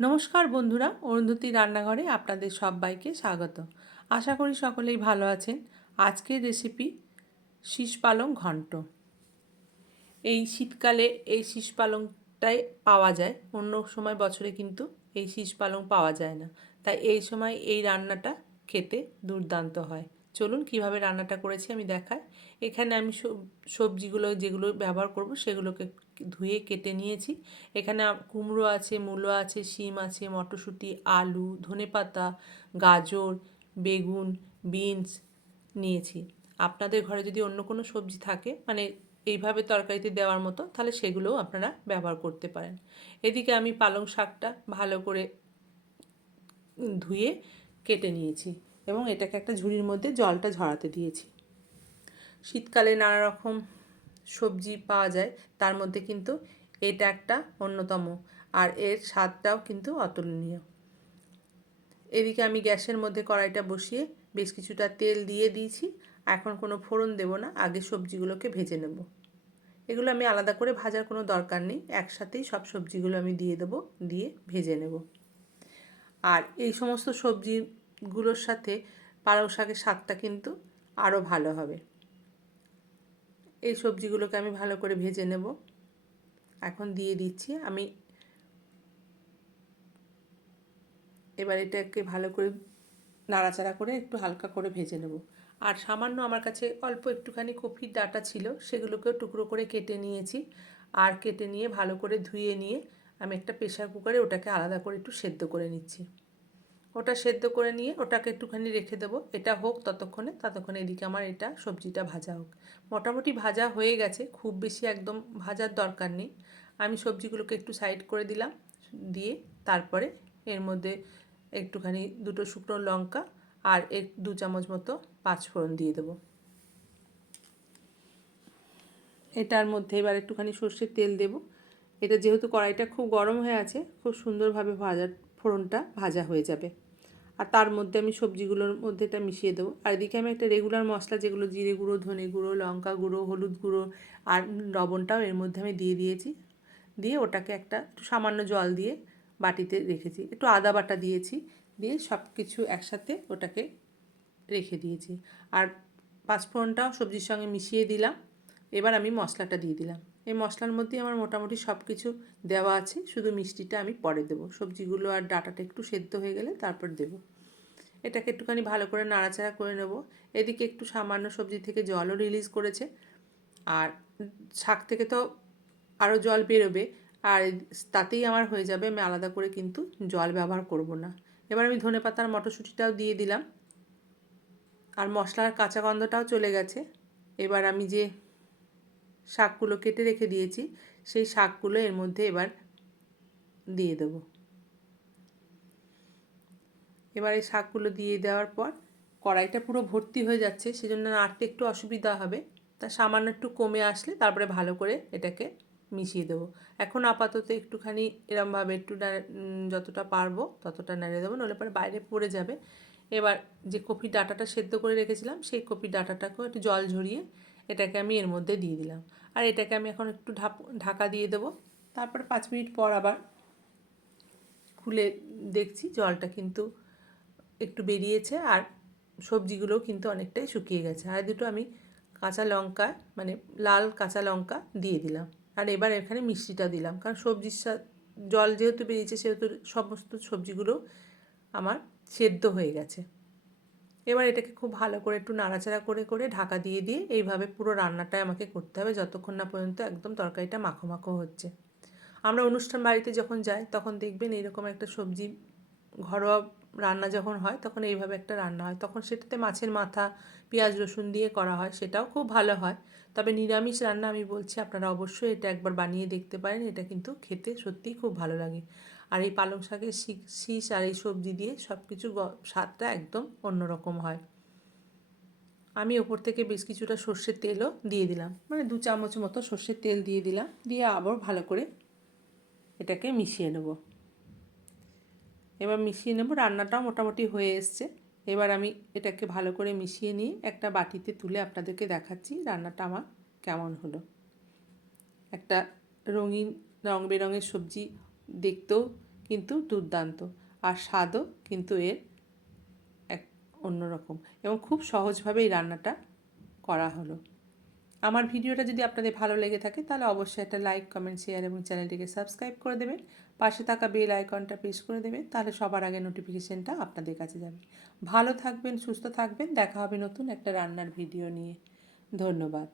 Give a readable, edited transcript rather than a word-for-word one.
নমস্কার বন্ধুরা, অরুন্ধতী রান্নাঘরে আপনাদের সবাইকে স্বাগত। আশা করি সকলেই ভালো আছেন। আজকের রেসিপি শীষ পালং ঘন্ট। এই শীতকালে এই শীষ পালংটাই পাওয়া যায়, অন্য সময় বছরে কিন্তু এই শীষ পালং পাওয়া যায় না। তাই এই সময় এই রান্নাটা খেতে দুর্দান্ত হয়। চলুন কিভাবে রান্নাটা করেছি আমি দেখাই। এখানে আমি সবজিগুলো যেগুলো ব্যবহার করব সেগুলোকে ধুয়ে কেটে নিয়েছি। এখানে কুমড়ো আছে, মূলো আছে, শিম আছে, মটরশুঁটি, আলু, ধনেপাতা, গাজর, বেগুন, বিনস নিয়েছি। আপনাদের ঘরে যদি অন্য কোনো সবজি থাকে, মানে এইভাবে তরকারিতে দেওয়ার মতো, তাহলে সেগুলোও আপনারা ব্যবহার করতে পারেন। এদিকে আমি পালং শাকটা ভালো করে ধুয়ে কেটে নিয়েছি এবং এটাকে একটা ঝুড়ির মধ্যে জলটা ঝরাতে দিয়েছি। শীতকালে নানা রকম সবজি পাওয়া যায়, তার মধ্যে কিন্তু এটা একটা অন্যতম, আর এর স্বাদটাও কিন্তু অতুলনীয়। এদিকে আমি গ্যাসের মধ্যে কড়াইটা বসিয়ে বেশ কিছুটা তেল দিয়ে দিয়েছি। এখন কোনো ফোড়ন দেব না, আগে সবজিগুলোকে ভেজে নেব। এগুলো আমি আলাদা করে ভাজার কোনো দরকার নেই, একসাথেই সব সবজিগুলো আমি দিয়ে দেবো, দিয়ে ভেজে নেব। আর এই সমস্ত সবজিগুলোর সাথে পালং শাকের স্বাদটা কিন্তু আরও ভালো হবে। এই সবজিগুলোকে আমি ভালো করে ভেজে নেব। এখন দিয়ে দিচ্ছি আমি। এবার এটাকে ভালো করে নাড়াচাড়া করে একটু হালকা করে ভেজে নেব। আর সামান্য আমার কাছে অল্প একটুখানি কপির ডাঁটা ছিল, সেগুলোকেও টুকরো করে কেটে নিয়েছি। আর কেটে নিয়ে ভালো করে ধুয়ে নিয়ে আমি একটা প্রেশার কুকারে ওটাকে আলাদা করে একটু সেদ্ধ করে নিচ্ছি। ওটা সেদ্ধ করে নিয়ে ওটাকে একটুখানি রেখে দেবো, এটা হোক ততক্ষণে এদিকে আমার এটা সবজিটা ভাজা হোক। মোটামুটি ভাজা হয়ে গেছে, খুব বেশি একদম ভাজার দরকার নেই। আমি সবজিগুলোকে একটু সাইড করে দিলাম, দিয়ে তারপরে এর মধ্যে একটুখানি দুটো শুকনো লঙ্কা আর 2 চামচ মতো পাঁচফোড়ন দিয়ে দেবো। এটার মধ্যে এবার একটুখানি সর্ষের তেল দেব। এটা যেহেতু কড়াইটা খুব গরম হয়ে আছে, খুব সুন্দরভাবে ফোড়নটা ভাজা হয়ে যাবে। আর তার মধ্যে আমি সবজিগুলোর মধ্যে এটা মিশিয়ে দেবো। আর এদিকে আমি একটা রেগুলার মশলা, যেগুলো জিরে গুঁড়ো, ধনে গুঁড়ো, লঙ্কা গুঁড়ো, হলুদ গুঁড়ো আর লবণটাও এর মধ্যে আমি দিয়ে দিয়েছি। দিয়ে ওটাকে একটু সামান্য জল দিয়ে বাটিতে রেখেছি, একটু আদা বাটা দিয়েছি, দিয়ে সব কিছু একসাথে ওটাকে রেখে দিয়েছি। আর পাঁচফোড়নটাও সবজির সঙ্গে মিশিয়ে দিলাম। এবার আমি মশলাটা দিয়ে দিলাম। এই মশলার মধ্যে আমার মোটামুটি সব কিছু দেওয়া আছে, শুধু মিষ্টিটা আমি পরে দেবো। সবজিগুলো আর ডাঁটাটা একটু সেদ্ধ হয়ে গেলে তারপর দেবো। এটাকে একটুখানি ভালো করে নাড়াচাড়া করে নেব। এদিকে একটু সামান্য সবজি থেকে জলও রিলিজ করেছে, আর শাক থেকে তো আরও জল বেরোবে, আর তাতেই আমার হয়ে যাবে। আমি আলাদা করে কিন্তু জল ব্যবহার করব না। এবার আমি ধনেপাতার মটরশুঁটিটাও দিয়ে দিলাম, আর মশলার কাঁচা গন্ধটাও চলে গেছে। এবার আমি যে শাকগুলো কেটে রেখে দিয়েছি, সেই শাকগুলো এর মধ্যে এবার দিয়ে দেবো। এবার এই শাকগুলো দিয়ে দেওয়ার পর কড়াইটা পুরো ভর্তি হয়ে যাচ্ছে, সেজন্য নাড়তে একটু অসুবিধা হবে। তা সামান্য একটু কমে আসলে তারপরে ভালো করে এটাকে মিশিয়ে দেবো। এখন আপাতত একটুখানি এরমভাবে একটু যতটা পারবো ততটা নেড়ে দেবো, নইলে পরে বাইরে পড়ে যাবে। এবার যে কপির ডাঁটাটা সেদ্ধ করে রেখেছিলাম, সেই কপির ডাঁটাটাকেও একটু জল ঝরিয়ে এটাকে আমি এর মধ্যে দিয়ে দিলাম। আর এটাকে আমি এখন একটু ঢাকা দিয়ে দেবো। তারপর 5 মিনিট পর আবার খুলে দেখছি জলটা কিন্তু একটু বেরিয়েছে, আর সবজিগুলোও কিন্তু অনেকটাই শুকিয়ে গেছে। আর দুটো আমি কাঁচা লঙ্কা, মানে লাল কাঁচা লঙ্কা দিয়ে দিলাম। আর এবার এখানে মিষ্টিটা দিলাম, কারণ সবজির জল যেহেতু বেরিয়েছে, সেহেতু সমস্ত সবজিগুলো আমার সেদ্ধ হয়ে গেছে। এবার এটাকে খুব ভালো করে একটু নাড়াচাড়া করে করে ঢাকা দিয়ে দিয়ে এইভাবে পুরো রান্নাটাই আমাকে করতে হবে, যতক্ষণ না পর্যন্ত একদম তরকারিটা মাখো মাখো হচ্ছে। আমরা অনুষ্ঠান বাড়িতে যখন যাই তখন দেখবেন এইরকম একটা সবজি, ঘরোয়া রান্না যখন হয় তখন এইভাবে একটা রান্না হয়, তখন সেটাতে মাছের মাথা, পেঁয়াজ রসুন দিয়ে করা হয়, সেটাও খুব ভালো হয়। তবে নিরামিষ রান্না আমি বলছি, আপনারা অবশ্যই এটা একবার বানিয়ে দেখতে পারেন, এটা কিন্তু খেতে সত্যিই খুব ভালো লাগে। আর এই পালং শাকের শীষ আর এই সবজি দিয়ে সব কিছু স্বাদটা একদম অন্যরকম হয়। আমি ওপর থেকে বেশ কিছুটা সর্ষের তেলও দিয়ে দিলাম, মানে 2 চামচ মতো সর্ষের তেল দিয়ে দিলাম, দিয়ে আবার ভালো করে এটাকে মিশিয়ে নেব। এবার মিশিয়ে নেব, রান্নাটাও মোটামুটি হয়ে এসছে। এবার আমি এটাকে ভালো করে মিশিয়ে নিয়ে একটা বাটিতে তুলে আপনাদেরকে দেখাচ্ছি রান্নাটা আমার কেমন হলো। একটা রঙিন রং বেরঙের সবজি, দেখতেও কিন্তু দুর্দান্ত, আর স্বাদও কিন্তু এর এক অন্যরকম, এবং খুব সহজভাবে এই রান্নাটা করা হলো। আমার ভিডিওটা যদি আপনাদের ভালো লেগে থাকে তাহলে অবশ্যই একটা লাইক, কমেন্ট, শেয়ার এবং চ্যানেলটিকে সাবস্ক্রাইব করে দেবেন। পাশে থাকা বেল আইকনটা প্রেস করে দেবেন, তাহলে সবার আগে নোটিফিকেশনটা আপনাদের কাছে যাবে। ভালো থাকবেন, সুস্থ থাকবেন, দেখা হবে নতুন একটা রান্নার ভিডিও নিয়ে। ধন্যবাদ।